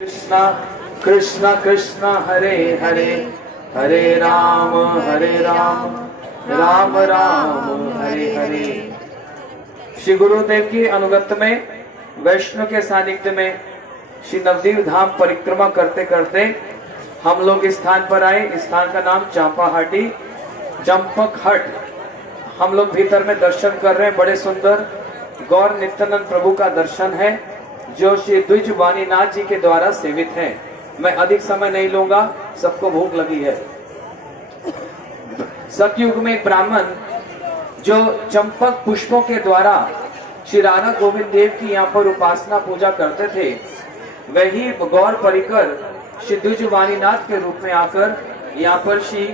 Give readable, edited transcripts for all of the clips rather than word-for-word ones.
कृष्णा कृष्णा कृष्णा हरे हरे हरे राम राम राम हरे हरे। श्री गुरुदेव की अनुगत्य में वैष्णव के सानिध्य में श्री नवदीप धाम परिक्रमा करते करते हम लोग इस स्थान पर आए। इस स्थान का नाम चांपाहाटी चंपक हट। हम लोग भीतर में दर्शन कर रहे हैं। बड़े सुंदर गौर नित्यानंद प्रभु का दर्शन है जो श्री द्विज वाणीनाथ जी के द्वारा सेवित हैं। मैं अधिक समय नहीं लूंगा, सबको भूख लगी है। सतयुग में एक ब्राह्मण जो चंपक पुष्पों के द्वारा श्री राधा गोविंद देव की यहाँ पर उपासना पूजा करते थे, वही गौर परिकर श्री द्विज वाणीनाथ के रूप में आकर यहाँ पर श्री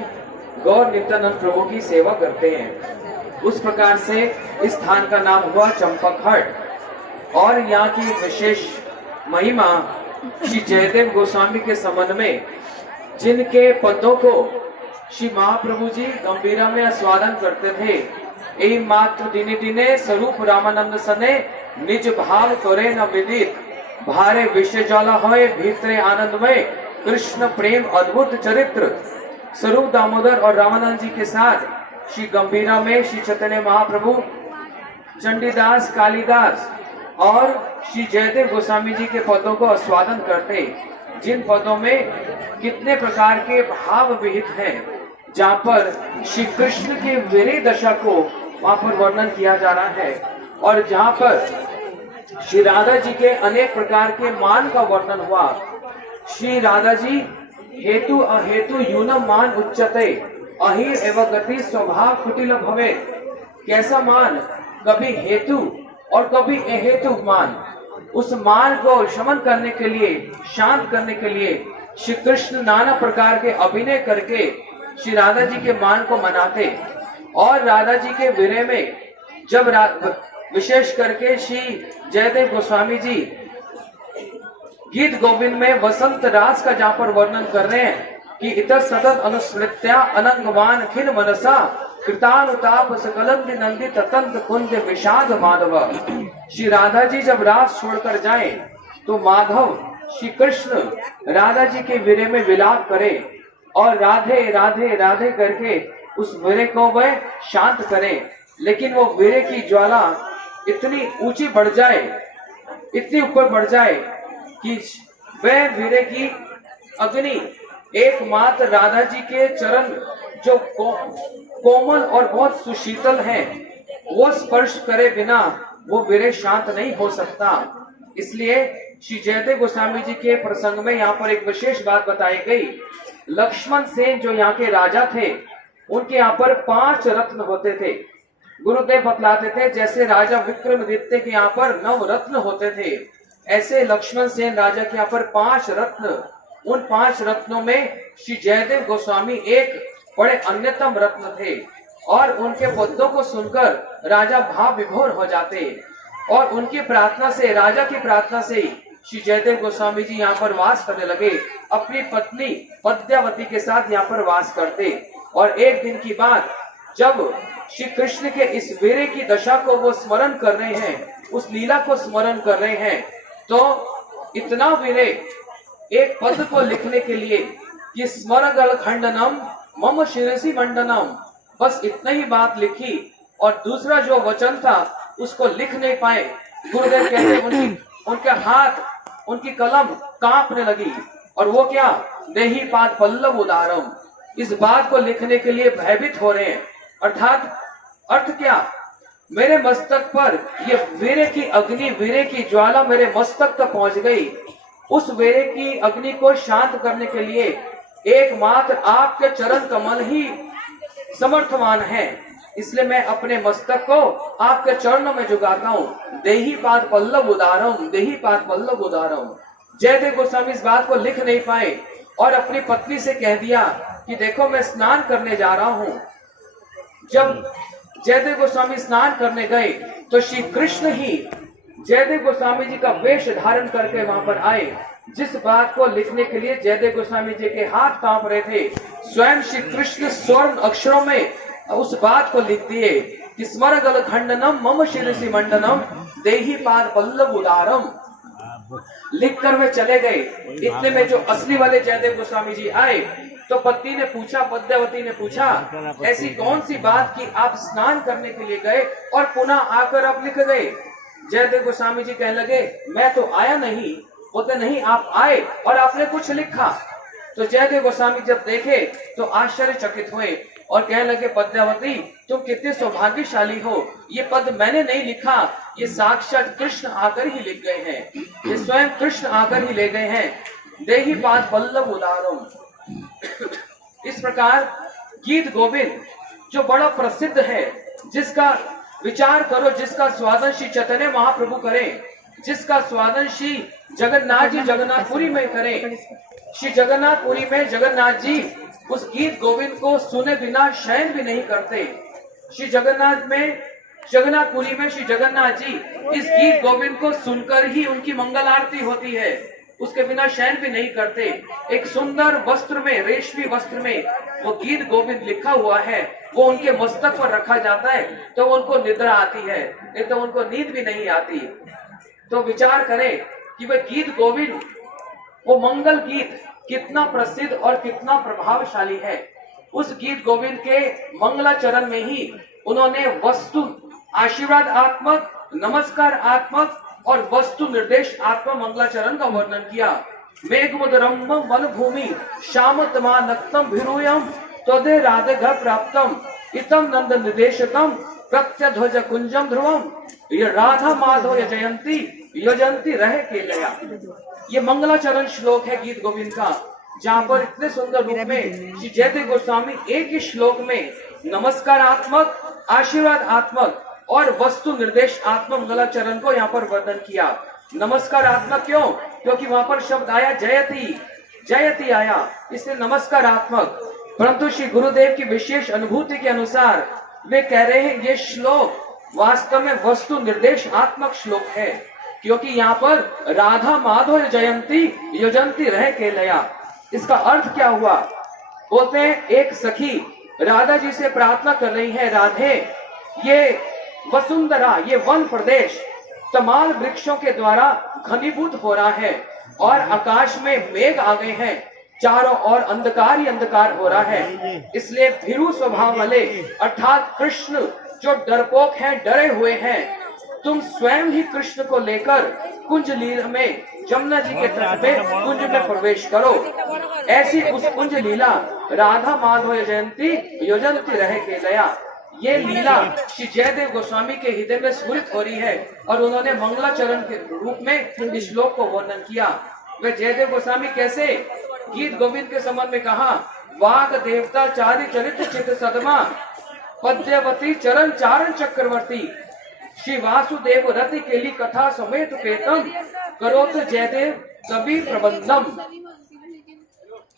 गौर नित्यानंद प्रभु की सेवा करते हैं। उस प्रकार से इस स्थान का नाम हुआ चंपक हट। और यहाँ की विशेष महिमा श्री जयदेव गोस्वामी के संबंध में, जिनके पदों को श्री महाप्रभु जी गंभीरा में आस्वादन करते थे। ए मात्र दिने दिने स्वरूप रामानंद सने निज भाव करे न विदित, भारे विषय ज्वाला होए भीतरे आनंदमय कृष्ण प्रेम अद्भुत चरित्र। स्वरूप दामोदर और रामानंद जी के साथ श्री गंभीरा में श्री चैतन्य महाप्रभु, चंडीदास, कालिदास और श्री जयदेव गोस्वामी जी के पदों को आस्वादन करते, जिन पदों में कितने प्रकार के भाव विहित हैं, जहाँ पर श्री कृष्ण के वीर दशा को वहाँ पर वर्णन किया जा रहा है और जहाँ पर श्री राधा जी के अनेक प्रकार के मान का वर्णन हुआ। श्री राधा जी हेतु अहेतु यूनम मान उच्चते अहिर एवं गति स्वभाव कुटिल भवे। कैसा मान, कभी हेतु और कभी अहेतु मान। उस मान को शमन करने के लिए, शांत करने के लिए श्री कृष्ण नाना प्रकार के अभिनय करके श्री राधा जी के मान को मनाते। और राधा जी के विरह में जब विशेष करके श्री जयदेव गोस्वामी जी गीत गोविंद में वसंत रास का जहाँ पर वर्णन कर रहे हैं कि इतर सतत अनुस्मृत्या अनंगमान खिन मनसा कृतानुताप सकलंद नंदी ततंत कुंज विषाद माधव। श्री राधा जी जब रास छोड़कर जाएं तो माधव श्री कृष्ण राधा जी के विरह में विलाप करे और राधे राधे राधे करके उस विरह को वह शांत करे। लेकिन वो विरह की ज्वाला इतनी ऊंची बढ़ जाए, इतनी ऊपर बढ़ जाए कि वह विरह की अग्नि एकमात्र राधा जी के चरण जो कोमल और बहुत सुशीतल हैं, वो स्पर्श करे बिना वो विरह शांत नहीं हो सकता। इसलिए श्री जयदेव गोस्वामी जी के प्रसंग में यहाँ पर एक विशेष बात बताई गई। लक्ष्मण सेन जो यहाँ के राजा थे, उनके यहाँ पर 5 रत्न होते थे। गुरुदेव बतलाते थे जैसे राजा विक्रमादित्य के यहाँ पर 9 रत्न होते थे, ऐसे लक्ष्मण सेन राजा के यहाँ पर 5 रत्न। उन 5 रत्नों में श्री जयदेव गोस्वामी एक बड़े अन्यतम रत्न थे और उनके पदों को सुनकर राजा भाव विभोर हो जाते और उनकी प्रार्थना से, राजा की प्रार्थना से श्री जयदेव गोस्वामी जी यहाँ पर वास करने लगे। अपनी पत्नी पद्यावती के साथ यहाँ पर वास करते। और एक दिन की बात, जब श्री कृष्ण के इस वीरे की दशा को वो स्मरण कर रहे हैं, उस लीला को स्मरण कर रहे हैं, तो इतना वीरे एक पद को लिखने के लिए कि स्मरगल खंडनम मम शिरसी मंडनम, बस इतना ही बात लिखी और दूसरा जो वचन था उसको लिख नहीं पाए। गुरुदेव कहते उनके हाथ, उनकी कलम कांपने लगी और वो क्या, देही पाद पल्लव उदारम, इस बात को लिखने के लिए भयभीत हो रहे हैं। अर्थात अर्थ क्या, मेरे मस्तक पर ये वीरे की अग्नि, वीरे की ज्वाला मेरे मस्तक तक पहुंच गई। उस वीरे की अग्नि को शांत करने के लिए एकमात्र आपके चरण कमल ही समर्थवान है। इसलिए मैं अपने मस्तक को आपके चरणों में झुकाता हूँ। देही पाद पल्लव उदारम, देही पाद पल्लव उदारम। जयदेव गोस्वामी इस बात को लिख नहीं पाए और अपनी पत्नी से कह दिया कि देखो मैं स्नान करने जा रहा हूँ। जब जयदेव गोस्वामी स्नान करने गए तो श्री कृष्ण ही जयदेव गोस्वामी जी का वेश धारण करके वहां पर आए। जिस बात को लिखने के लिए जयदेव गोस्वामी जी के हाथ कांप रहे थे, स्वयं श्री कृष्ण स्वर्ण अक्षरों में उस बात को लिख दिए कि स्मरगल खंडनम मम शिरसी मंडनम देही पाद पल्लव उदारम। लिख कर वे चले गए। इतने में जो असली वाले जयदेव गोस्वामी जी आए तो पत्नी ने पूछा, पद्मावती ने पूछा, ऐसी कौन सी बात कि आप स्नान करने के लिए गए और पुनः आकर आप लिख गए? जयदेव गोस्वामी जी कहने लगे, मैं तो आया नहीं। बोलते नहीं, आप आए और आपने कुछ लिखा। तो जयदेव गोस्वामी जब देखे तो आश्चर्यचकित हुए और कहने लगे, पद्मावती तुम कितने सौभाग्यशाली हो, ये पद मैंने नहीं लिखा, ये साक्षात कृष्ण आकर ही लिख गए हैं, ये स्वयं कृष्ण आकर ही ले गए हैं। देहि पाद पल्लव उदारम। इस प्रकार गीत गोविंद जो बड़ा प्रसिद्ध है, जिसका विचार करो, जिसका स्वादन श्री चैतन्य महाप्रभु करें, जिसका स्वादन श्री जगन्नाथ जी जगन्नाथपुरी में करें, श्री जगन्नाथपुरी में जगन्नाथ जी उस गीत गोविंद को सुने बिना शयन भी नहीं करते। श्री जगन्नाथ में जगन्नाथपुरी में श्री जगन्नाथ जी इस गीत गोविंद को सुनकर ही उनकी मंगल आरती होती है, उसके बिना शयन भी नहीं करते। एक सुंदर वस्त्र में, रेशमी वस्त्र में वो गीत गोविंद लिखा हुआ है, वो उनके मस्तक पर रखा जाता है तो उनको निद्रा आती है, नहीं तो उनको नींद भी नहीं आती। तो विचार करें कि वह गीत गोविंद, वो मंगल गीत कितना प्रसिद्ध और कितना प्रभावशाली है। उस गीत गोविंद के मंगलाचरण में ही उन्होंने वस्तु आशीर्वाद आत्मक, नमस्कार आत्मक और वस्तु निर्देश आत्मा मंगलाचरण का वर्णन किया। मेघमुदरम वन भूमि श्यामतमा नक्तम भिरूयम त्वदे राधे घर प्राप्तम इतम नंद निर्देशकम प्रत्यध्वज कुंजम ध्रुवम ये राधा माधव जयंती यजंती रहे केलया। ये मंगलाचरण श्लोक है गीत गोविंद का, जहाँ पर इतने सुंदर रूप में श्री जयदेव गोस्वामी एक ही श्लोक में नमस्कारात्मक, आशीर्वाद आत्मक और वस्तु निर्देश आत्म मंगलाचरण को यहाँ पर वर्णन किया। नमस्कारात्मक क्यों? क्योंकि वहाँ पर शब्द आया जयति, जयति आया, इसलिए नमस्कारात्मक। परंतु श्री गुरुदेव की विशेष अनुभूति के अनुसार वे कह रहे हैं ये श्लोक वास्तव में वस्तु निर्देश आत्मक श्लोक है, क्योंकि यहाँ पर राधा माधव जयंती यजंती रहे केलया। इसका अर्थ क्या हुआ? बोलते हैं एक सखी राधा जी से प्रार्थना कर रही है, राधे ये वसुंधरा, ये वन प्रदेश तमाम वृक्षों के द्वारा घनीभूत हो रहा है और आकाश में मेघ आ गए हैं, चारों ओर अंधकार ही अंधकार हो रहा है। इसलिए भीरू स्वभाव वाले अर्थात कृष्ण जो डरपोक हैं, डरे हुए हैं, तुम स्वयं ही कृष्ण को लेकर कुंज लीला में जमुना जी के तट पे कुंज में प्रवेश करो। ऐसी उस कुंज लीला राधा माधव जयंती योजंती रहे केलया, ये लीला श्री जयदेव गोस्वामी के हृदय में स्फुरित हो रही है और उन्होंने मंगलाचरण के रूप में इस श्लोक को वर्णन किया। वे जयदेव गोस्वामी कैसे गीत गोविंद के संबंध में कहा, वाग देवता चारि चरित्र चित सदमा पद्यवती चरण चारण चक्रवर्ती श्री वासुदेव रति केली कथा समेत पेतम करोत जयदेव कवि प्रबंधम।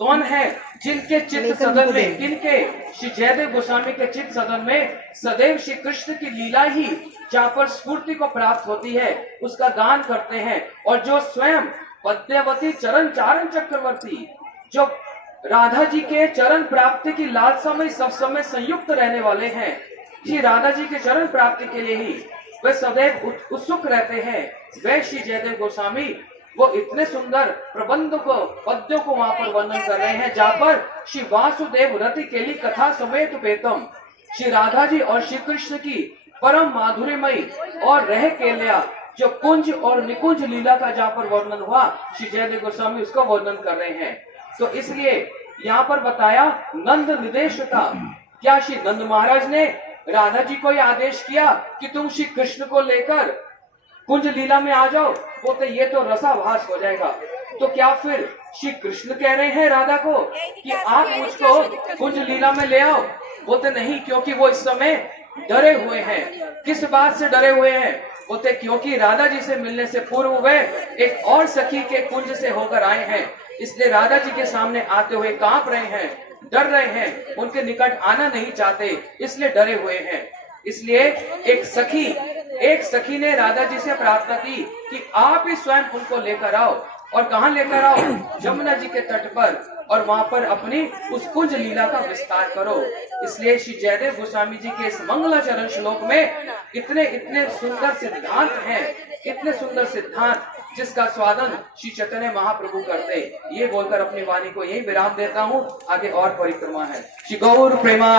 कौन है जिनके चित्त सदन में, किनके? श्री जयदेव गोस्वामी के चित्त सदन में सदैव श्री कृष्ण की लीला ही जहाँ पर स्फूर्ति को प्राप्त होती है उसका गान करते हैं। और जो स्वयं पद्यवती चरण चारण चक्रवर्ती, जो राधा जी के चरण प्राप्ति की लालसा में सब समय संयुक्त रहने वाले हैं, श्री राधा जी के चरण प्राप्ति के लिए ही वे सदैव उत्सुक रहते हैं, वे श्री जयदेव गोस्वामी वो इतने सुंदर प्रबंध को, पद्यों को वहाँ पर वर्णन कर रहे हैं, जहाँ पर श्री वासुदेव रति केली कथा समेत पेतम, श्री राधा जी और श्री कृष्ण की परम माधुर्यमयी और रह केलया जो कुंज और निकुंज लीला का जहाँ पर वर्णन हुआ, श्री जयदेव गोस्वामी उसका वर्णन कर रहे हैं। तो इसलिए यहाँ पर बताया नंद निर्देशता। क्या श्री नंद महाराज ने राधा जी को यह आदेश किया कि तुम श्री कृष्ण को लेकर कुंज लीला में आ जाओ? बोलते ये तो रसाभास हो जाएगा। तो क्या फिर श्री कृष्ण कह रहे हैं राधा को कि आप मुझको कुंज लीला में ले आओ? बोलते नहीं, क्योंकि वो इस समय डरे हुए हैं। किस बात से डरे हुए हैं? बोलते क्योंकि राधा जी से मिलने से पूर्व वे एक और सखी के कुंज से होकर आए हैं, इसलिए राधा जी के सामने आते हुए कांप रहे हैं, डर रहे हैं, उनके निकट आना नहीं चाहते, इसलिए डरे हुए हैं। इसलिए एक सखी ने राधा जी से प्रार्थना की कि आप ही स्वयं उनको लेकर आओ। और कहाँ लेकर आओ? जमुना जी के तट पर, और वहाँ पर अपनी उस कुंज लीला का विस्तार करो। इसलिए श्री जयदेव गोस्वामी जी के इस मंगलाचरण श्लोक में इतने सुंदर सिद्धांत हैं, इतने सुंदर सिद्धांत जिसका स्वादन श्री चैतन्य महाप्रभु करते। ये बोलकर अपनी वाणी को यही विराम देता हूँ। आगे और परिक्रमा है। श्री गौर प्रेमा